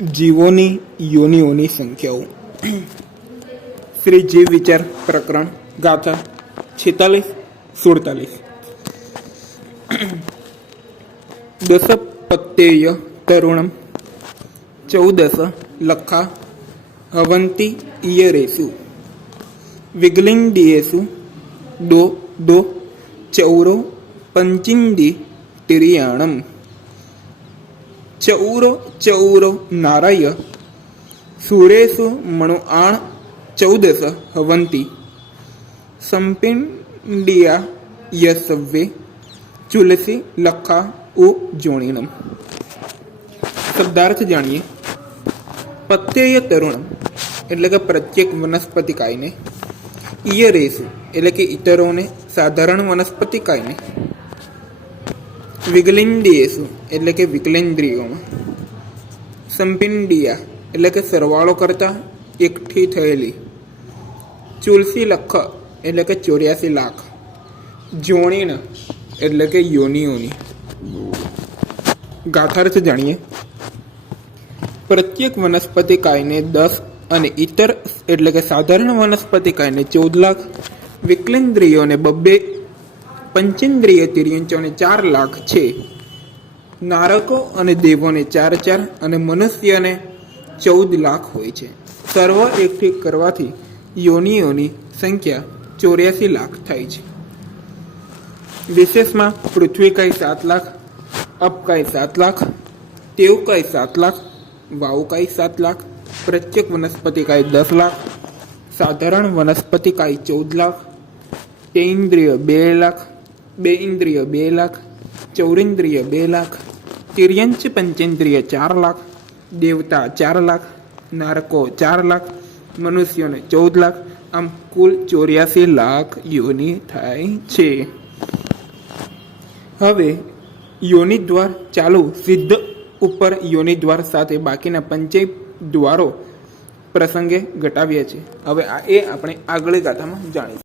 જીવોની યોનિઓની સંખ્યાઓ. શ્રી જીવ વિચાર પ્રકરણ ગાથા 46-47. દસ પત્યેય તરુણમ 14 લખા હવંતી ઇયરેષુ વિગલિંગિયેષુ દો ચૌરો પંચિંદી તિરિયાણમ. ચૌરો નારાય સુરેશુ મણુઆણ 14 હવંતી સંપિંડિયા યસવે ચુલસી લખા ઉ જોણીણમ. શબ્દાર્થ જાણીએ. પત્યેય તરુણમ એટલે કે પ્રત્યેક વનસ્પતિકાયને, ઇયરેષુ એટલે કે ઇતરોને, સાધારણ વનસ્પતિકાયને, વિગલિંગિયેષુ એટલે કે વિકલેન્દ્રિયોમાં, સંપિંડિયા એટલે કે સરવાળો કરતા એકઠી થયેલી, ચુલસી લખ એટલે કે 84 લાખ, જોણીણ એટલે કે યોનિઓની. ગાથાર્થ જાણીએ. પ્રત્યેક વનસ્પતિકાયને 10 અને ઇતર એટલે કે સાધારણ વનસ્પતિકાયને 14 લાખ, વિકલેન્દ્રિયોને 2, પંચેન્દ્રિય તિર્યંચોને 4 લાખ છે. નારકો અને દેવોને 4 અને મનુષ્યને 14 લાખ હોય છે. સર્વ એકઠી કરવાથી યોનિઓની સંખ્યા 84 લાખ થાય છે. વિશેષમાં પૃથ્વીકાય 7 લાખ, અપકાય 7 લાખ, તેવકાય 7 લાખ, વાવુકાય 7 લાખ, પ્રત્યેક વનસ્પતિકાય 10 લાખ, સાધારણ વનસ્પતિકાય 14 લાખ, તેઇન્દ્રિય 2 લાખ, 2 ઇન્દ્રિય 2 લાખ, ચૌરેન્દ્રિય 2 લાખ, તિર્યંચ પંચેન્દ્રિય 4 લાખ, દેવતા 4 લાખ, નારકો 4 લાખ, મનુષ્યોને 14 લાખ, આમ કુલ 84 લાખ યોનિ થાય છે. હવે યોનિદ્વાર ચાલુ સિદ્ધ ઉપર યોનિદ્વાર સાથે બાકીના 5 દ્વારો પ્રસંગે ઘટાવ્યા છે. હવે એ આપણે આગળ ગાથામાં જાણીશું.